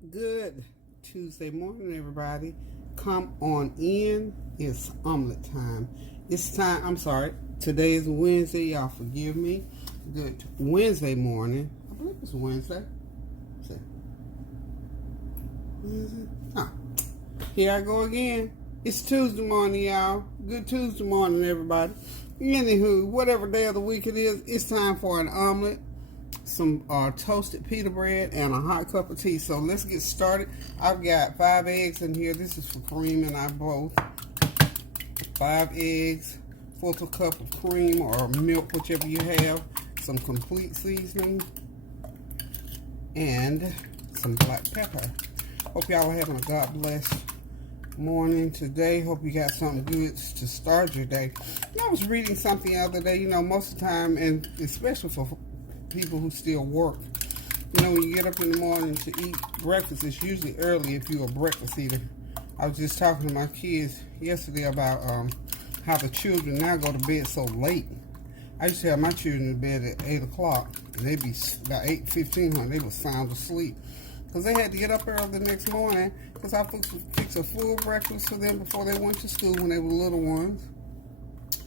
Good Tuesday morning, everybody. Come on in. It's omelet time. It's time. I'm sorry. Today is Wednesday. Y'all forgive me. Good Wednesday morning. I believe it's Wednesday. Wednesday. Ah, here I go again. It's Tuesday morning, y'all. Good Tuesday morning, everybody. Anywho, whatever day of the week it is, it's time for an omelet, some toasted pita bread, and a hot cup of tea. So let's get started. I've got 5 eggs in here. This is for cream and I both. 5 eggs, 1/4 cup of cream or milk, whichever you have. Some complete seasoning and some black pepper. Hope y'all are having a God bless morning today. Hope you got something good to start your day. I was reading something the other day. Most of the time, and especially for people who still work, when you get up in the morning to eat breakfast, it's usually early if you're a breakfast eater. I was just talking to my kids yesterday about how the children now go to bed so late. I used to have my children in bed at 8 o'clock, and they'd be about 8:15, they were sound asleep. Because they had to get up early the next morning, because I fix a full breakfast for them before they went to school when they were little ones.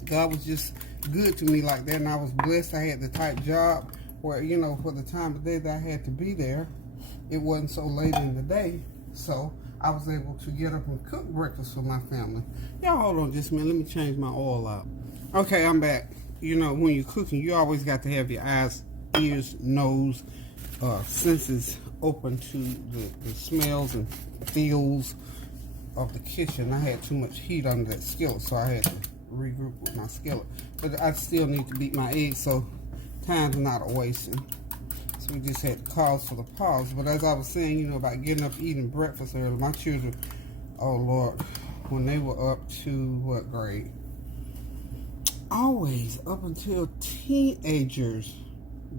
God was just good to me like that, and I was blessed. I had the type job where, for the time of day that I had to be there, it wasn't so late in the day. So I was able to get up and cook breakfast for my family. Y'all hold on just a minute. Let me change my oil out. Okay, I'm back. When you're cooking, you always got to have your eyes, ears, nose, senses open to the smells and feels of the kitchen. I had too much heat under that skillet, so I had to regroup with my skillet. But I still need to beat my eggs, so time's not a wasting. So we just had to cause for the pause. But as I was saying, about getting up eating breakfast early, my children, oh Lord, when they were up to what grade? Always up until teenagers,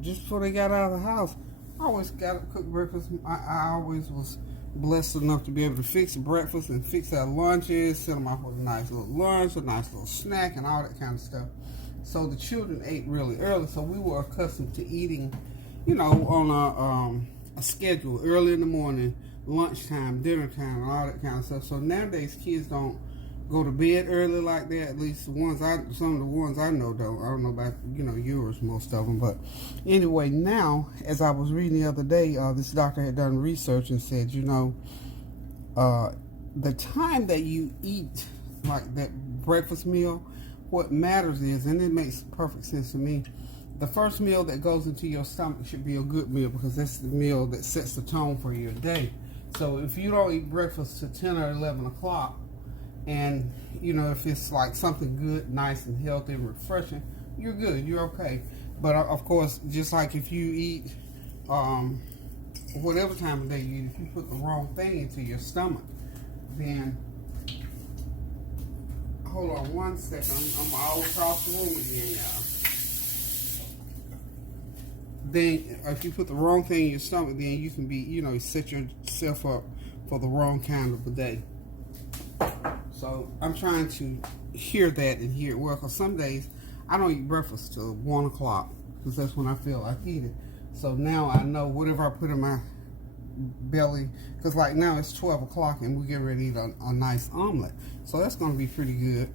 just before they got out of the house, I always got up, cook breakfast. I always was blessed enough to be able to fix breakfast and fix our lunches, set them off with a nice little lunch, a nice little snack, and all that kind of stuff. So the children ate really early, so we were accustomed to eating, on a schedule, early in the morning, lunchtime, dinner time, and all that kind of stuff. So nowadays, kids don't go to bed early like that. At least some of the ones I know don't. I don't know about yours, most of them. But anyway, now as I was reading the other day, this doctor had done research and said, the time that you eat like that breakfast meal, what matters is, and it makes perfect sense to me, the first meal that goes into your stomach should be a good meal, because that's the meal that sets the tone for your day. So if you don't eat breakfast till 10 or 11 o'clock, and if it's like something good, nice and healthy and refreshing, you're good, you're okay. But of course, just like if you eat whatever time of day you eat, if you put the wrong thing into your stomach, then hold on one second, I'm all across the room again, y'all. Then if you put the wrong thing in your stomach, then you can be, set yourself up for the wrong kind of a day. So I'm trying to hear that and hear it well, because some days I don't eat breakfast till 1 o'clock, because that's when I feel like eating. So now I know whatever I put in my belly, because like now it's 12 o'clock and we're getting ready to eat a nice omelet. So that's going to be pretty good.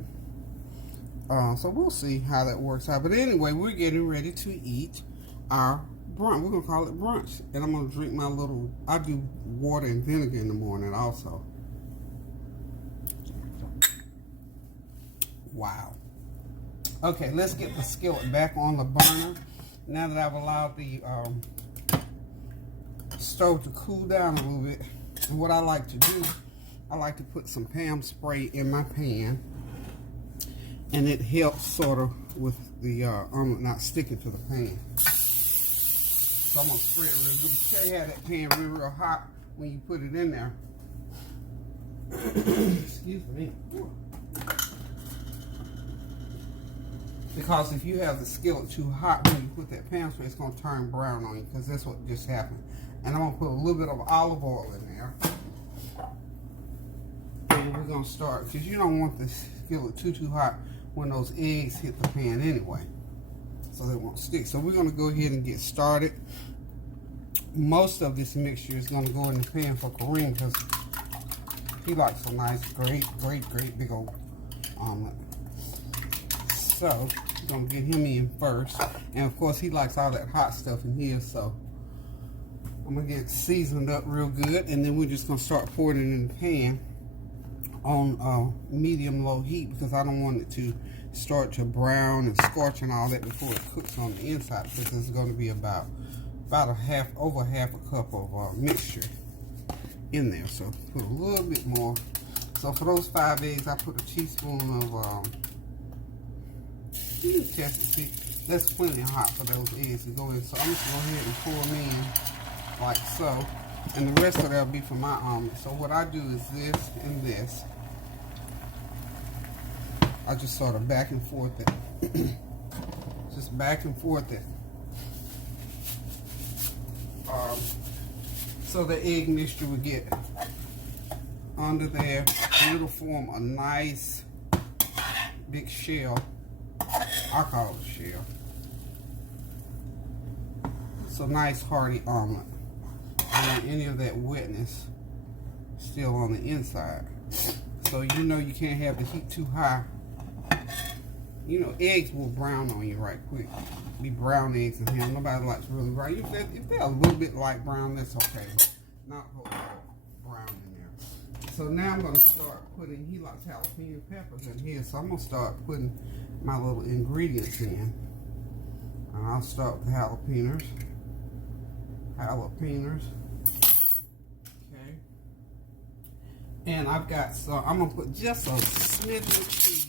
So we'll see how that works out. But anyway, we're getting ready to eat our brunch. We're going to call it brunch. And I'm going to drink my I do water and vinegar in the morning also. Wow. Okay, let's get the skillet back on the burner. Now that I've allowed the stove to cool down a little bit, and what I like to do, I like to put some Pam spray in my pan, and it helps sort of with the omelet not sticking to the pan. So I'm going to spray it real good. Be sure you have that pan real hot when you put it in there. Excuse me. Because if you have the skillet too hot when you put that pan spray, it's going to turn brown on you, because that's what just happened. And I'm going to put a little bit of olive oil in there. And we're going to start, because you don't want the skillet too hot when those eggs hit the pan anyway, so they won't stick. So we're going to go ahead and get started. most of this mixture is gonna go in the pan for Kareem because he likes a nice, great big old omelet. So, I'm gonna get him in first. And of course, he likes all that hot stuff in here, so I'm gonna get it seasoned up real good, and then we're just gonna start pouring it in the pan on medium-low heat because I don't want it to start to brown and scorch and all that before it cooks on the inside, because it's gonna be about over half a cup of mixture in there. So put a little bit more. So for those 5 eggs, I put a teaspoon of you can test it, see, that's plenty hot for those eggs to go in. So I'm just going to go ahead and pour them in like so. And the rest of that will be for my omelet. So what I do is this and this. I just sort of back and forth it. Just back and forth it. So the egg mixture will get under there and it'll form a nice big shell. I call it a shell. It's a nice hearty omelet. I don't want any of that wetness still on the inside. So you know you can't have the heat too high. You know, eggs will brown on you right quick. Be brown eggs in here. Nobody likes really brown. If they're a little bit light brown, that's okay. But not a whole lot brown in there. So now I'm going to start putting, he likes jalapeno peppers in here. So I'm going to start putting my little ingredients in. And I'll start with the jalapenos. Okay. And I've got some, I'm going to put just a smidgen of cheese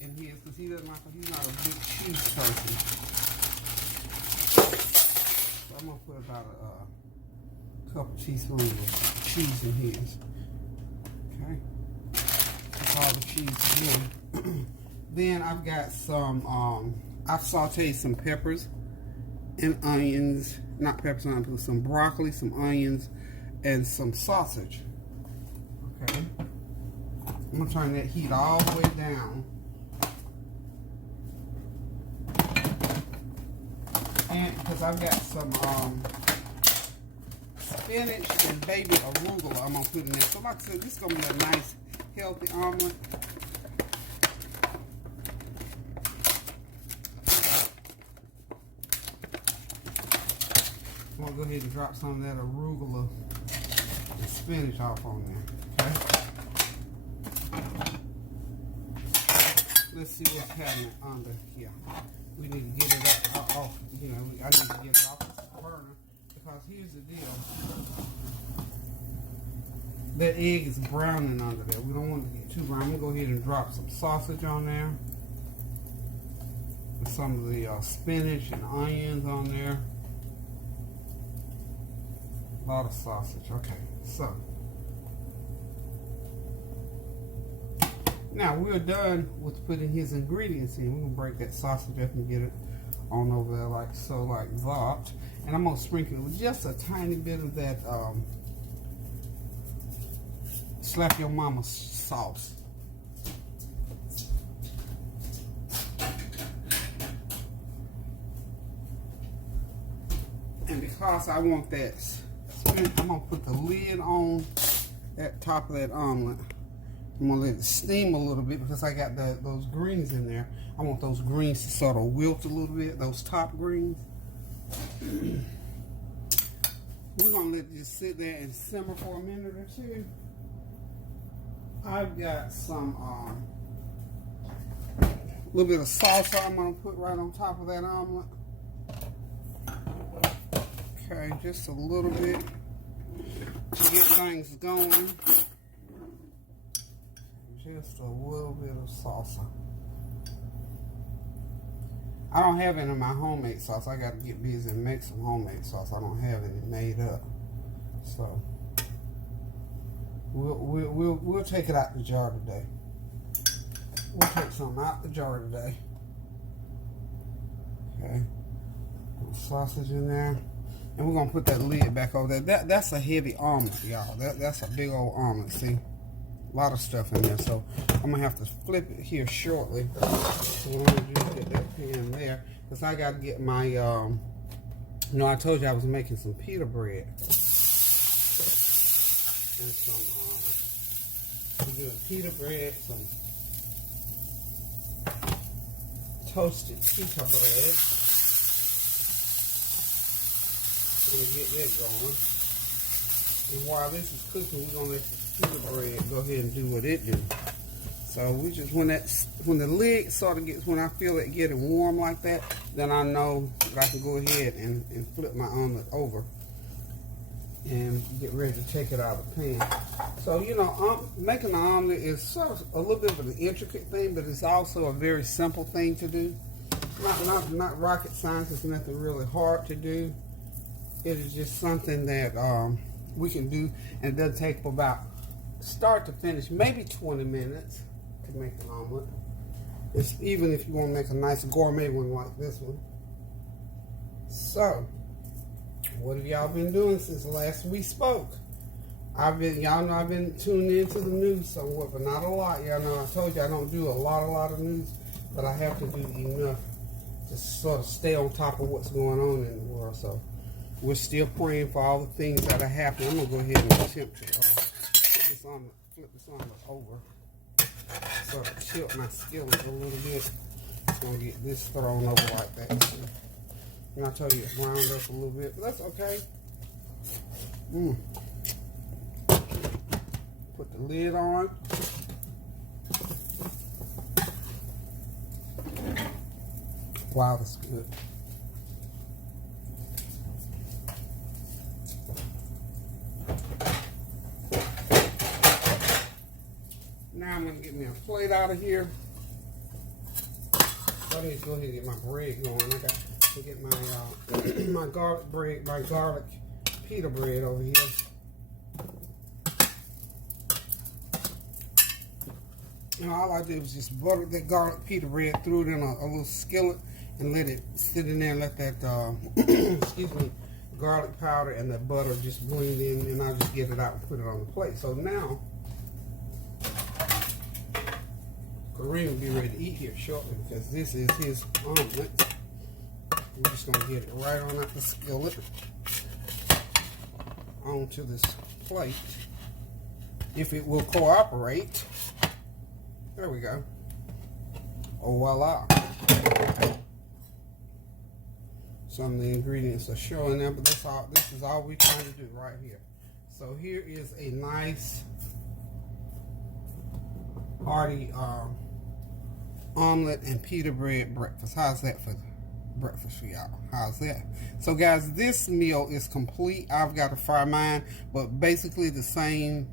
in his because he doesn't like, he's not a big cheese person. So I'm going to put about a couple teaspoons of cheese in his. Okay. Put all the cheese in. Then I've got some, I've sauteed some peppers and onions, not peppers and onions, some broccoli, some onions, and some sausage. Okay. I'm going to turn that heat all the way down. And because I've got some spinach and baby arugula I'm going to put in there. So like I said, this is going to be a nice, healthy omelet. I'm going to go ahead and drop some of that arugula and spinach off on there. Okay. Let's see what's happening under here. We need to get it up off. You know, I need to get it off the burner because here's the deal. That egg is browning under there. We don't want it to get too brown. I'm going to go ahead and drop some sausage on there. And some of the spinach and onions on there. A lot of sausage. Okay, so now we're done with putting his ingredients in. We're gonna break that sausage up and get it on over there like so, like that. And I'm gonna sprinkle it with just a tiny bit of that slap your mama sauce. And because I want that, I'm gonna put the lid on that top of that omelet. I'm gonna let it steam a little bit because I got those greens in there. I want those greens to sort of wilt a little bit, those top greens. We're gonna let it just sit there and simmer for a minute or two. I've got some little bit of salsa I'm gonna put right on top of that omelet. Okay, just a little bit to get things going. Just a little bit of salsa. I don't have any of my homemade sauce. I got to get busy and make some homemade sauce. I don't have any made up. So we'll take it out the jar today. We'll take some out the jar today. Okay. Sausage in there. And we're going to put that lid back over there. That's a heavy omelet, y'all. That's a big old omelet, see? A lot of stuff in there. So I'm going to have to flip it here shortly. So I'm going to just get that pan there. Because I got to get my You know, I told you I was making some pita bread and some pita bread, some toasted pita bread. Gonna get that going. And while this is cooking, we're gonna let the pita bread go ahead and do what it do. So we just when the lid sort of gets, when I feel it getting warm like that, then I know that I can go ahead and flip my omelet over and get ready to take it out of the pan. So you know, making an omelet is sort of a little bit of an intricate thing, but it's also a very simple thing to do. Not rocket science. It's nothing really hard to do. It is just something that we can do, and it doesn't take about start to finish maybe 20 minutes to make an omelet. It's even if you want to make a nice gourmet one like this one. So, what have y'all been doing since last we spoke? Y'all know I've been tuning into the news somewhat, but not a lot. Y'all know I told you I don't do a lot of news, but I have to do enough to sort of stay on top of what's going on in the world. So we're still praying for all the things that are happening. I'm gonna go ahead and attempt to flip this on over, sort of tilt my skillet a little bit. Just gonna get this thrown over like that. So, and I told you it wound up a little bit, but that's okay. Put the lid on. Wow, that's good. Now I'm going to get me a plate out of here. So I need to go ahead and get my bread going. I got to get my my garlic bread, my garlic pita bread over here. You know, all I did was just butter that garlic pita bread, threw it in a little skillet, and let it sit in there and let that, excuse me, garlic powder and the butter just blend in, and I'll just get it out and put it on the plate. So now, Kareem will be ready to eat here shortly because this is his omelet. We're just going to get it right on out the skillet onto this plate, if it will cooperate. There we go. Oh, voila. Some of the ingredients are showing there, but that's all. This is all we're trying to do right here. So here is a nice hearty omelet and pita bread breakfast. How's that for breakfast for y'all? How's that? So guys, this meal is complete. I've got to fry mine, but basically the same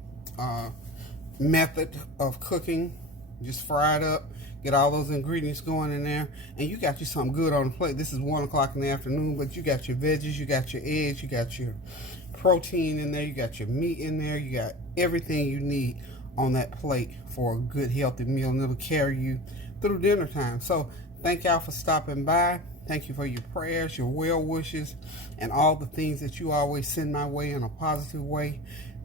method of cooking. Just fry it up, get all those ingredients going in there, and you got you something good on the plate. This is 1 o'clock in the afternoon, but you got your veggies, you got your eggs, you got your protein in there, you got your meat in there, you got everything you need on that plate for a good healthy meal, and it'll carry you through dinner time. So thank y'all for stopping by. Thank you for your prayers, your well wishes, and all the things that you always send my way in a positive way.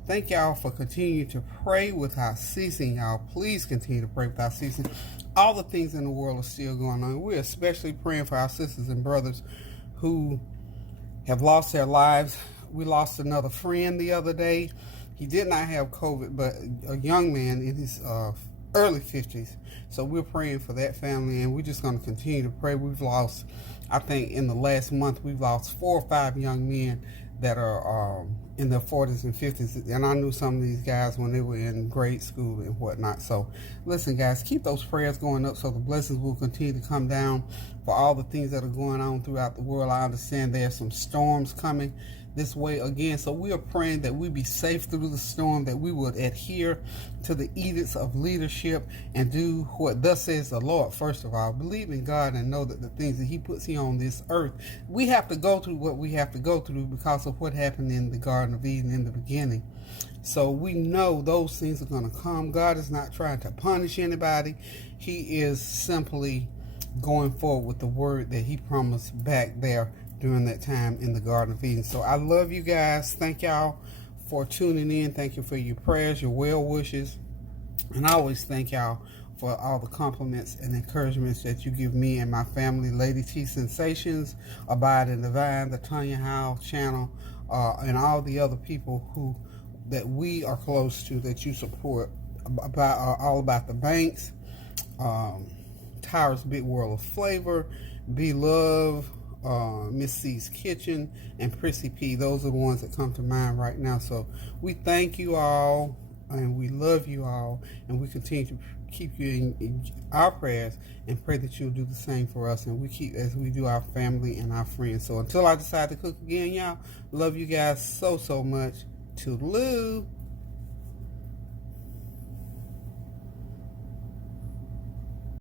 Thank y'all for continuing to pray without ceasing, y'all. Please continue to pray without ceasing. All the things in the world are still going on. We're especially praying for our sisters and brothers who have lost their lives. We lost another friend the other day. He did not have COVID, but a young man in his early 50s. So we're praying for that family, and we're just going to continue to pray. We've lost, I think in the last month, we've lost 4 or 5 young men that are in their 40s and 50s, and I knew some of these guys when they were in grade school and whatnot. So listen guys, keep those prayers going up so the blessings will continue to come down for all the things that are going on throughout the world. I understand there's some storms coming this way again, so we are praying that we be safe through the storm, that we would adhere to the edicts of leadership and do what thus says the Lord. First of all, believe in God and know that the things that he puts here on this earth, we have to go through what we have to go through because of what happened in the Garden of Eden in the beginning. So we know those things are going to come. God is not trying to punish anybody. He is simply going forward with the word that he promised back there during that time in the Garden of Eden. So I love you guys. Thank y'all for tuning in. Thank you for your prayers, your well wishes. And I always thank y'all for all the compliments and encouragements that you give me and my family, Lady T Sensations, Abide in the Vine, the Tanya Howe channel, and all the other people who that we are close to, that you support, about all about the Banks, Tyra's Big World of Flavor, Be Love, Miss C's Kitchen, and Prissy P. Those are the ones that come to mind right now. So we thank you all, and we love you all, and we continue to keep you in our prayers and pray that you'll do the same for us, and we keep as we do our family and our friends. So until I decide to cook again, y'all, love you guys so much. Toodaloo.